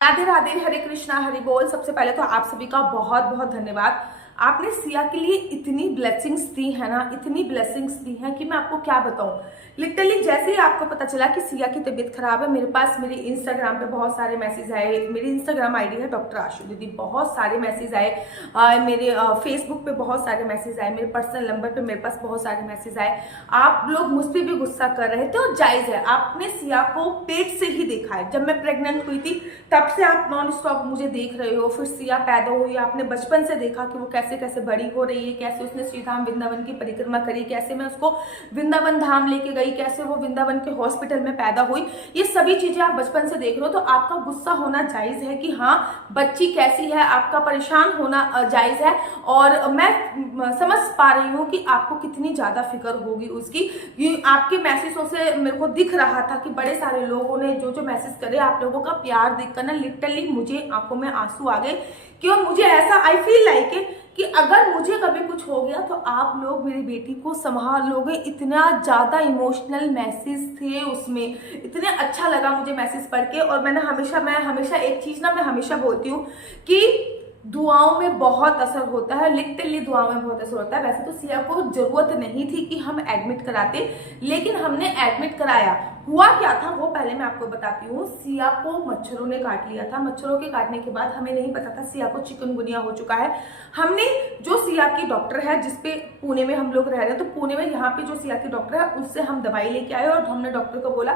राधे राधे, हरे कृष्णा, हरि बोल। सबसे पहले तो आप सभी का बहुत बहुत धन्यवाद। आपने सिया के लिए इतनी ब्लेसिंग्स दी है ना, इतनी ब्लेसिंग्स दी हैं कि मैं आपको क्या बताऊं। लिटरली जैसे ही आपको पता चला कि सिया की तबीयत खराब है, मेरे पास मेरे इंस्टाग्राम पे बहुत सारे मैसेज आए। मेरी इंस्टाग्राम आईडी है डॉक्टर आशु दीदी। बहुत सारे मैसेज आए, मेरे फेसबुक पे बहुत सारे मैसेज आए, मेरे पर्सनल नंबर पे मेरे पास बहुत सारे मैसेज आए। आप लोग मुझ पर भी गुस्सा कर रहे थे और जायज है। आपने सिया को पेट से ही देखा है। जब मैं प्रेग्नेंट हुई थी तब से आप नॉन स्टॉप मुझे देख रहे हो। फिर सिया पैदा हुई, आपने बचपन से देखा कि वो कैसे कैसे बड़ी हो रही है, कैसे उसने श्री धाम वृंदावन की परिक्रमा करी, कैसे मैं उसको वृंदावन धाम लेके गई, कैसे वो वृंदावन के हॉस्पिटल में पैदा हुई। ये सभी चीजें आप बचपन से देख रहे हो, तो आपका गुस्सा होना जायज है कि हाँ बच्ची कैसी है, आपका परेशान होना जायज है। और मैं समझ पा रही हूँ कि आपको कितनी ज्यादा फिक्र होगी उसकी। ये आपके मैसेजों से मेरे को दिख रहा था कि बड़े सारे लोगों ने जो जो मैसेज करे, आप लोगों का प्यार देखकर ना लिटरली मुझे आंखों में आंसू आ गए। क्यों मुझे ऐसा आई फील लाइक कि अगर मुझे कभी कुछ हो गया तो आप लोग मेरी बेटी को संभाल लोगे। इतना ज्यादा इमोशनल मैसेज थे उसमें, इतने अच्छा लगा मुझे मैसेज पढ़ के। और मैं हमेशा एक चीज ना मैं हमेशा बोलती हूँ कि दुआओं में बहुत असर होता है। लिटरली दुआओं में बहुत असर होता है। वैसे तो सिया को जरूरत नहीं थी कि हम एडमिट कराते, लेकिन हमने एडमिट कराया। हुआ क्या था वो पहले मैं आपको बताती हूँ। सिया को मच्छरों ने काट लिया था। मच्छरों के काटने के बाद हमें नहीं पता था सिया को चिकनगुनिया हो चुका है। हमने जो सिया की डॉक्टर है, जिसपे पुणे में हम लोग रह रहे हैं, तो पुणे में यहाँ पे जो सिया की डॉक्टर है उससे हम दवाई लेके आए और हमने डॉक्टर को बोला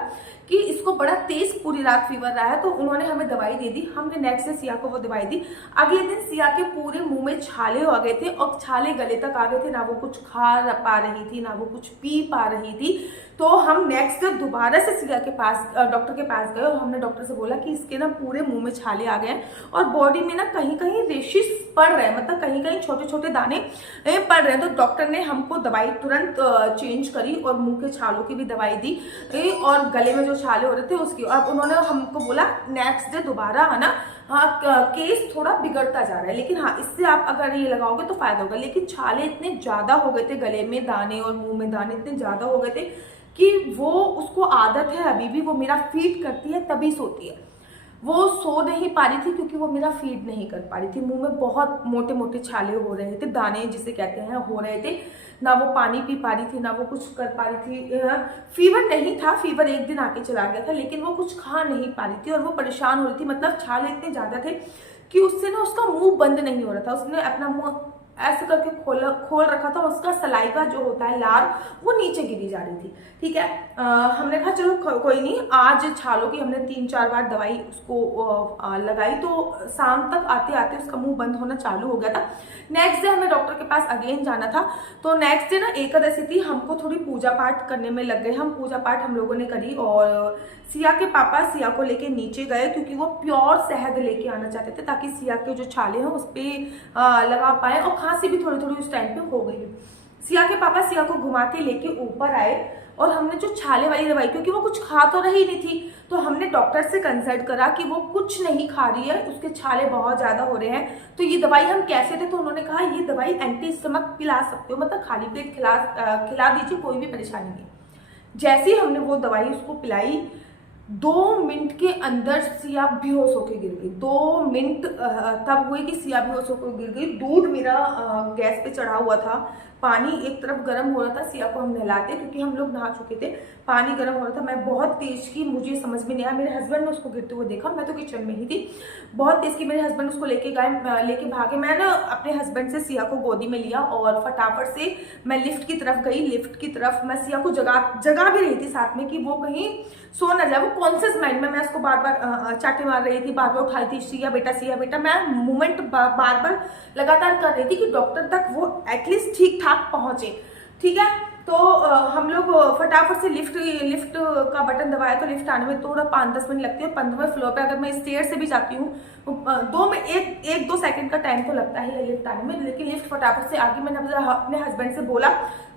कि इसको बड़ा तेज पूरी रात फीवर रहा है। तो उन्होंने हमें दवाई दे दी। हमने नेक्स्ट डे सिया को वो दवाई दी। अगले दिन सिया के पूरे मुंह में छाले हो गए थे और छाले गले तक आ गए थे। ना वो कुछ खा पा रही थी, ना वो कुछ पी पा रही थी। तो हम नेक्स्ट डे दोबारा से सिया के पास डॉक्टर के पास गए और हमने डॉक्टर से बोला कि इसके ना पूरे मुंह में छाले आ गए हैं और बॉडी में ना कहीं कहीं रेशिस पड़ रहे हैं, मतलब कहीं कहीं छोटे छोटे दाने पड़ रहे हैं। तो डॉक्टर ने हमको दवाई तुरंत चेंज करी और मुंह के छालों की भी दवाई दी और गले में जो छाले हो रहे थे उसकी। और उन्होंने हमको बोला नेक्स्ट डे दोबारा आना। हाँ, केस थोड़ा बिगड़ता जा रहा है, लेकिन हाँ इससे आप अगर ये लगाओगे तो फायदा होगा। लेकिन छाले इतने ज्यादा हो गए थे, गले में दाने और मुंह में दाने इतने ज्यादा हो गए थे कि वो उसको आदत है अभी भी, वो मेरा फीड करती है तभी सोती है। वो सो नहीं पा रही थी क्योंकि वो मेरा फीड नहीं कर पा रही थी। मुंह में बहुत मोटे मोटे छाले हो रहे थे, दाने जिसे कहते हैं हो रहे थे। ना वो पानी पी पा रही थी, ना वो कुछ कर पा रही थी। फीवर नहीं था, फीवर एक दिन आके चला गया था, लेकिन वो कुछ खा नहीं पा रही थी और वो परेशान हो रही थी। मतलब छाले इतने ज्यादा थे कि उससे ना उसका मुंह बंद नहीं हो रहा था। उसने अपना मुंह ऐसे करके खोल रखा था। उसका सलाइवा जो होता है, लार, वो नीचे गिरी जा रही थी। ठीक है, हमने कहा चलो कोई नहीं। आज छालों की हमने 3-4 बार दवाई उसको लगाई, तो शाम तक आते आते उसका मुंह बंद होना चालू हो गया था। नेक्स्ट डे हमें डॉक्टर के पास अगेन जाना था। तो नेक्स्ट डे ना एकादशी थी, हमको थोड़ी पूजा पाठ करने में लग गए। हम पूजा पाठ हम लोगों ने करी और सिया के पापा सिया को लेके नीचे गए क्योंकि वो प्योर शहद लेके आना चाहते थे ताकि सिया के जो छाले हैं उस पर लगा पाए। और खांसी भी थोड़ी थोड़ी उस टाइम पे हो गई। सिया के पापा सिया को घुमा के लेके ऊपर आए और हमने जो छाले वाली दवाई, क्योंकि वो कुछ खा तो रही नहीं थी, तो हमने डॉक्टर से कंसल्ट करा कि वो कुछ नहीं खा रही है, उसके छाले बहुत ज्यादा हो रहे हैं, तो ये दवाई हम कैसे दे। तो उन्होंने कहा ये दवाई एंटी स्टमक पिला सकते हो, मतलब खाली पेट खिला दीजिए, कोई भी परेशानी नहीं। जैसे ही हमने वो दवाई उसको पिलाई, 2 मिनट के अंदर सिया बेहोश होकर गिर गई। 2 मिनट तब हुए कि सिया बेहोश होकर गिर गई। दूध मेरा गैस पे चढ़ा हुआ था, पानी एक तरफ गर्म हो रहा था। सिया को हम नहलाते क्योंकि हम लोग नहा चुके थे, पानी गर्म हो रहा था। मैं बहुत तेज की, मुझे समझ में नहीं आया। मेरे हस्बैंड ने उसको गिरते हुए देखा, मैं तो किचन में ही थी। बहुत तेज की, मेरे हस्बैंड उसको लेके भागे। मैं ना अपने हस्बैंड से सिया को गोदी में लिया और फटाफट से मैं लिफ्ट की तरफ गई। लिफ्ट की तरफ मैं सिया को जगा भी रही थी साथ में कि वो कहीं सो न जाए। वो कॉन्शियस माइंड में, मैं उसको बार बार चाटे मार रही थी, बार बार उठा रही थी, सिया बेटा। मैं मूवमेंट बार बार लगातार कर रही थी कि डॉक्टर तक वो एटलीस्ट ठीक ठाक पहुंचे। ठीक है, तो हम लोग फटाफट से लिफ्ट का बटन दबाया तो लिफ्ट आने में थोड़ा 5-10 मिनट लगती है। 15वें फ्लोर पे अगर मैं स्टेयर से भी जाती हूँ 1-2 सेकंड का टाइम तो लगता है लिफ्ट आने में, लेकिन लिफ्ट फटाफट से आगे। मैंने अपने हस्बैंड से बोला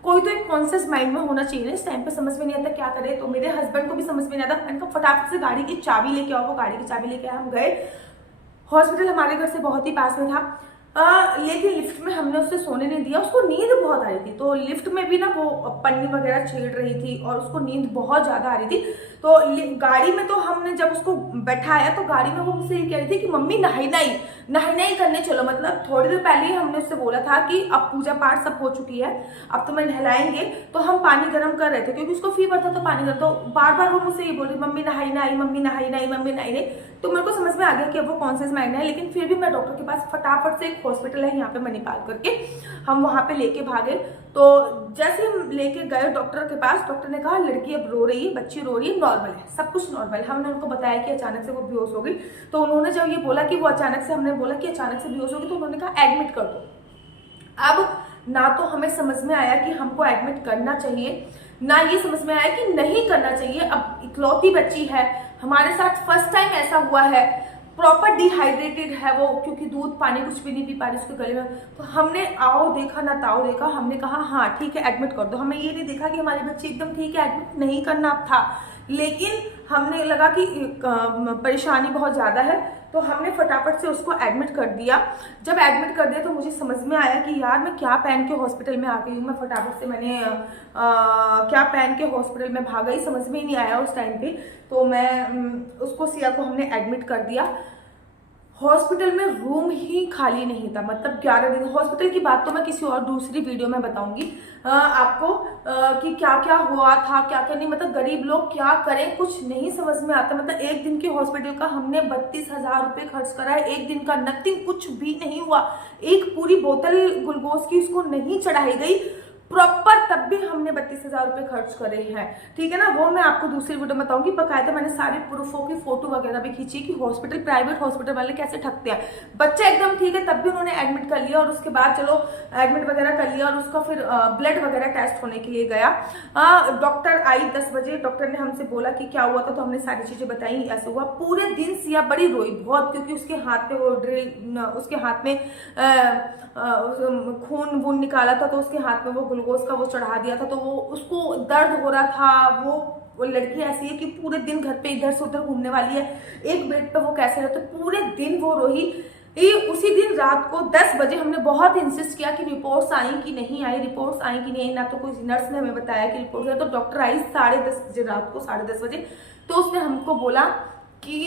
कोई तो एक कॉन्शियस माइंड में होना चाहिए, इस टाइम पे समझ में नहीं आता क्या करे। तो मेरे हस्बैंड को भी समझ में नहीं आता। मैंने कहा फटाफट से गाड़ी की चाबी लेके आओ। वो गाड़ी की चाबी लेके हम गए। हॉस्पिटल हमारे घर से बहुत ही पास में था। लेकिन लिफ्ट में हमने उसे सोने नहीं दिया, उसको नींद बहुत आ रही थी। तो लिफ्ट में भी ना वो पन्नी वगैरह छेड़ रही थी और उसको नींद बहुत ज्यादा आ रही थी। तो गाड़ी में तो हमने जब उसको बैठाया तो गाड़ी में वो मुझसे ये कह रही थी कि मम्मी नहाई नहाई करने चलो। मतलब थोड़ी देर पहले ही हमने उससे बोला था कि अब पूजा पाठ सब हो चुकी है, अब तो मैं नहलाएंगे। तो हम पानी गर्म कर रहे थे क्योंकि उसको फीवर था, तो पानी गर्म। तो बार बार वो मुझसे ये बोल रही मम्मी नहाई मम्मी नहाई मम्मी नहाई। तो मेरे को समझ में आ गया कि अब वो कॉन्शियस माइंड है, लेकिन फिर भी मैं डॉक्टर के पास फटाफट से, एक हॉस्पिटल है यहाँ पे मणिपाल करके, हम वहां पे लेके भागे। तो जैसे हम लेके गए डॉक्टर के पास, डॉक्टर ने कहा लड़की अब रो रही है, बच्ची रो रही है, नॉर्मल है, सब कुछ नॉर्मल। हमने उनको बताया कि अचानक से वो बेहोश हो गई। तो उन्होंने जब ये बोला कि वो अचानक से, हमने बोला कि अचानक से बेहोश होगी, तो उन्होंने कहा एडमिट कर दो। अब ना तो हमें समझ में आया कि हमको एडमिट करना चाहिए, ना ये समझ में आया कि नहीं करना चाहिए। अब इकलौती बच्ची है, हमारे साथ फर्स्ट टाइम ऐसा हुआ है, प्रॉपर डिहाइड्रेटेड है वो, क्योंकि दूध पानी कुछ भी नहीं पी पा रही उसके गले में। तो हमने आओ देखा ना ताओ देखा, हमने कहा हाँ ठीक है एडमिट कर दो। हमें ये नहीं देखा कि हमारी बच्ची एकदम ठीक है, एडमिट नहीं करना था, लेकिन हमने लगा कि परेशानी बहुत ज्यादा है, तो हमने फटाफट से उसको एडमिट कर दिया। जब एडमिट कर दिया तो मुझे समझ में आया कि यार मैं क्या पहन के हॉस्पिटल में आ गई हूँ। मैं फटाफट से मैंने क्या पहन के हॉस्पिटल में भाग गई, समझ में ही नहीं आया उस टाइम पे। तो मैं उसको, सिया को हमने एडमिट कर दिया। हॉस्पिटल में रूम ही खाली नहीं था, मतलब 11 दिन। हॉस्पिटल की बात तो मैं किसी और दूसरी वीडियो में बताऊंगी आपको कि क्या क्या हुआ था, क्या क्या नहीं। मतलब गरीब लोग क्या करें, कुछ नहीं समझ में आता। मतलब एक दिन के हॉस्पिटल का हमने 32,000 रुपये खर्च करा है, एक दिन का, नथिंग, कुछ भी नहीं हुआ। एक पूरी बोतल ग्लूकोज की उसको नहीं चढ़ाई गई प्रॉपर, तब भी हमने 32,000 रुपये खर्च करे हैं, ठीक है ना। वो मैं आपको दूसरी वीडियो में बताऊंगी। बकायदा मैंने सारे प्रूफों की फोटो वगैरह भी खींची कि हॉस्पिटल, प्राइवेट हॉस्पिटल वाले कैसे ठगते हैं। बच्चा एकदम ठीक है, तब भी उन्होंने एडमिट कर लिया, और उसके बाद चलो एडमिट वगैरह कर लिया, और उसका फिर ब्लड वगैरह टेस्ट होने के लिए गया। डॉक्टर आई 10 बजे, डॉक्टर ने हमसे बोला कि क्या हुआ था, तो हमने सारी चीजें बताई, ऐसे हुआ। पूरे दिन सिया बड़ी रोई बहुत, क्योंकि उसके हाथ में वो ड्रिल, उसके हाथ में खून वून निकाला था, तो उसके हाथ में वो ग्लूकोज का वो चढ़ा दिया था, तो वो उसको दर्द हो रहा था। वो लड़की ऐसी है कि पूरे दिन घर पे इधर से उधर घूमने वाली है, एक बेड पे वो कैसे रहते, पूरे दिन वो रोही। उसी दिन रात को 10 बजे हमने बहुत इंसिस्ट किया कि रिपोर्ट्स आई कि नहीं आई, रिपोर्ट्स आई कि नहीं आई। ना तो कोई नर्स ने हमें बताया कि रिपोर्ट्स है। तो डॉक्टर आई 10:30 बजे रात को, 10:30 बजे। तो उसने हमको बोला कि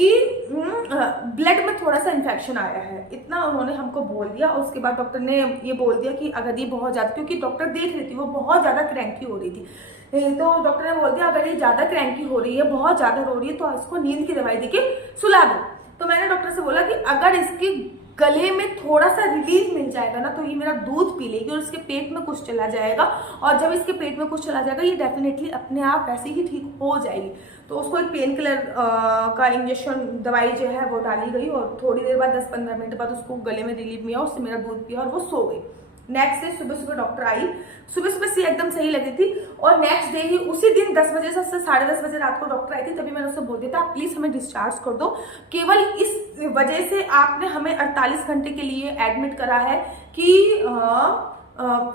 ब्लड में थोड़ा सा इन्फेक्शन आया है, इतना उन्होंने हमको बोल दिया। और उसके बाद डॉक्टर ने ये बोल दिया कि अगर ये बहुत ज्यादा, क्योंकि डॉक्टर देख रही थी वो बहुत ज्यादा क्रैंकी हो रही थी, तो डॉक्टर ने बोल दिया अगर ये ज्यादा क्रैंकी हो रही है, बहुत ज्यादा रो रही है, तो इसको नींद की दवाई देके सुला दो। तो मैंने डॉक्टर से बोला कि अगर इसके गले में थोड़ा सा रिलीफ मिल जाएगा ना, तो ये मेरा दूध पी लेगी और इसके पेट में कुछ चला जाएगा, और जब इसके पेट में कुछ चला जाएगा ये डेफिनेटली अपने आप वैसे ही ठीक हो जाएगी। तो उसको एक पेन किलर का इंजेक्शन, दवाई जो है वो डाली गई, और थोड़ी देर बाद 10-15 मिनट बाद उसको गले में रिलीफ मिला, उससे मेरा दूध पिया और वो सो गई। नेक्स्ट डे सुबह सुबह डॉक्टर आई, सुबह सुबह से एकदम सही लगी थी, और नेक्स्ट डे ही उसी दिन 10 बजे से 10:30 बजे रात को डॉक्टर आई थी। तभी मैंने उससे बोल दिया था आप प्लीज हमें डिस्चार्ज कर दो, केवल इस वजह से आपने हमें 48 घंटे के लिए एडमिट करा है कि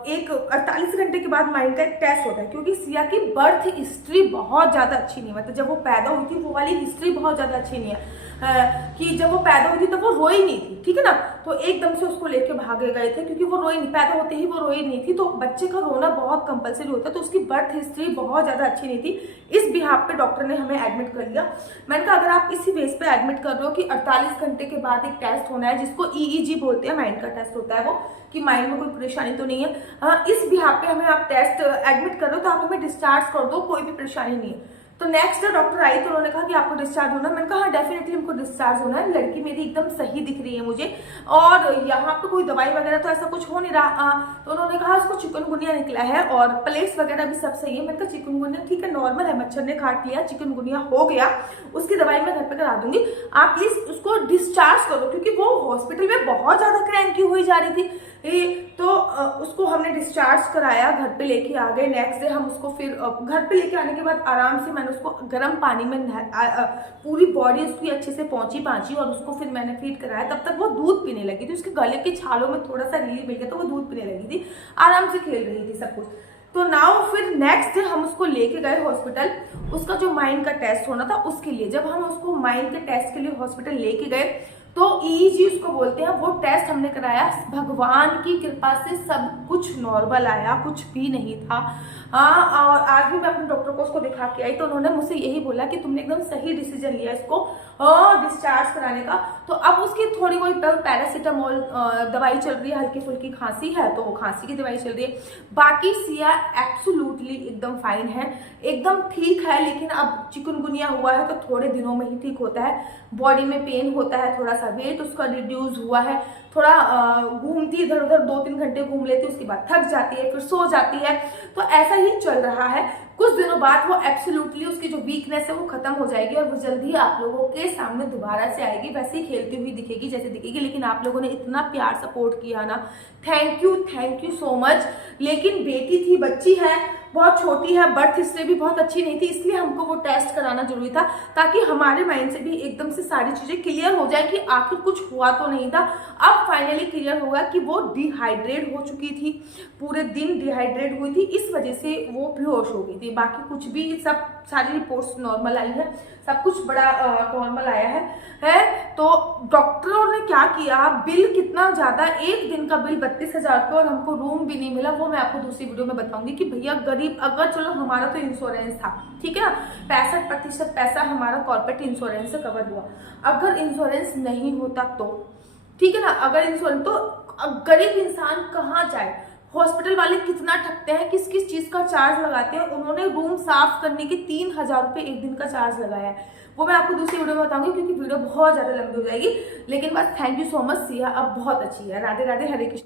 एक 48 घंटे के बाद माइंड का एक टेस्ट होता है, क्योंकि सिया की बर्थ हिस्ट्री बहुत ज्यादा अच्छी नहीं है। मतलब जब वो पैदा हुई थी वो वाली हिस्ट्री बहुत ज्यादा अच्छी नहीं है, कि जब वो पैदा हुई थी तो वो रोई नहीं थी, ठीक है ना। तो एकदम से उसको लेके भागे गए थे, क्योंकि वो रोई नहीं, पैदा होते ही वो रोई नहीं थी। तो बच्चे का रोना बहुत कंपलसरी होता है, तो उसकी बर्थ हिस्ट्री बहुत ज्यादा अच्छी नहीं थी। इस बिहाफ पे डॉक्टर ने हमें एडमिट कर लिया। मैंने कहा अगर आप इसी बेस पे एडमिट कर रहे हो कि 48 घंटे के बाद एक टेस्ट होना है, जिसको EEG बोलते हैं, माइंड का टेस्ट होता है वो, कि माइंड में कोई परेशानी तो नहीं है, इस बिहाफ पे हमें आप टेस्ट एडमिट कर रहे हो, तो आप हमें डिस्चार्ज कर दो, कोई भी परेशानी नहीं है। तो नेक्स्ट डे डॉक्टर आई तो उन्होंने कहा कि आपको डिस्चार्ज होना है। मैंने कहा हाँ डेफिनेटली हमको डिस्चार्ज होना है, लड़की मेरी एकदम सही दिख रही है मुझे, और यहाँ पे कोई दवाई वगैरह तो ऐसा कुछ हो नहीं रहा। तो उन्होंने कहा उसको चिकनगुनिया निकला है और प्लेट्स वगैरह भी सब सही है। मैंने कहा चिकनगुनिया ठीक है, नॉर्मल है, मच्छर ने काट लिया, चिकनगुनिया हो गया, उसकी दवाई मैं घर पे करा दूंगी, आप प्लीज उसको डिस्चार्ज करो, क्योंकि वो हॉस्पिटल में बहुत ज्यादा क्रैंकी हुई जा रही थी। तो उसको हमने डिस्चार्ज कराया, घर पे लेके आ गए। नेक्स्ट डे हम उसको फिर घर पे लेके आने के बाद आराम से मैंने उसको गर्म पानी में पूरी बॉडी उसकी अच्छे से पहुंची, और उसको फिर मैंने फीड कराया। तब तक वो दूध पीने लगी थी, उसके गले के छालों में थोड़ा सा रिलीफ मिल गया, तो वो दूध पीने लगी थी, आराम से खेल रही थी सब कुछ। तो नाउ फिर नेक्स्ट डे हम उसको लेके गए हॉस्पिटल, उसका जो माइंड का टेस्ट होना था उसके लिए। जब हम उसको माइंड के टेस्ट के लिए हॉस्पिटल लेके गए, तो ईईजी उसको बोलते हैं। वो टेस्ट हमने कराया, भगवान की कृपा से सब कुछ नॉर्मल आया, कुछ भी नहीं था। हाँ, और आज भी मैं अपने डॉक्टर को उसको दिखा के आई तो उन्होंने मुझसे यही बोला कि तुमने एकदम सही डिसीजन लिया इसको डिस्चार्ज कराने का। तो अब उसकी थोड़ी बहुत पैरासीटामोल दवाई चल रही है, हल्की फुल्की खांसी है तो खांसी की दवाई चल रही है। बाकी सिया एब्सोल्युटली एकदम फाइन है, एकदम ठीक है। लेकिन अब चिकनगुनिया हुआ है तो थोड़े दिनों में ही ठीक होता है। बॉडी में पेन होता है, थोड़ा सा वेट उसका रिड्यूस हुआ है, थोड़ा घूमती इधर उधर 2-3 घंटे घूम लेती, उसके बाद थक जाती है, फिर सो जाती है। तो ऐसा ही चल रहा है। कुछ दिनों बाद वो एब्सोल्युटली उसकी जो वीकनेस है वो खत्म हो जाएगी और वो जल्दी आप लोगों के सामने दोबारा से आएगी, वैसे ही खेलती हुई दिखेगी जैसे दिखेगी। लेकिन आप लोगों ने इतना प्यार सपोर्ट किया ना, थैंक यू सो मच। लेकिन बेटी थी, बच्ची है, बहुत छोटी है, बर्थ हिस्ट्री भी बहुत अच्छी नहीं थी, इसलिए हमको वो टेस्ट कराना जरूरी था ताकि हमारे माइंड से भी एकदम से सारी चीजें क्लियर हो जाए कि आखिर कुछ हुआ तो नहीं था। अब फाइनली क्लियर होगा कि वो डिहाइड्रेट हो चुकी थी, पूरे दिन डिहाइड्रेट हुई थी, इस वजह से वो बेहोश हो गई थी। बाकी कुछ भी, सब सारी रिपोर्ट्स नॉर्मल आई है, सब कुछ बड़ा नॉर्मल आया है। तो डॉक्टरों ने क्या किया, बिल कितना ज्यादा, एक दिन का बिल 32,000 रुपये और हमको रूम भी नहीं मिला। वो मैं आपको दूसरी वीडियो में बताऊंगी कि भैया गरीब, अगर चलो हमारा तो इंश्योरेंस था, ठीक है ना, 65% पैसा हमारा कॉर्पोरेट इंश्योरेंस से कवर हुआ। अगर इंश्योरेंस नहीं होता तो ठीक है ना, अगर इंश्योरेंस तो गरीब इंसान कहाँ जाए। हॉस्पिटल वाले कितना ठगते हैं, किस किस चीज का चार्ज लगाते हैं। उन्होंने रूम साफ करने के 3,000 रुपये एक दिन का चार्ज लगाया है। वो मैं आपको दूसरी वीडियो में बताऊंगी क्योंकि वीडियो बहुत ज्यादा लंबी हो जाएगी। लेकिन बस thank you so much, Siya अब बहुत अच्छी है। राधे राधे, हरे कृष्ण।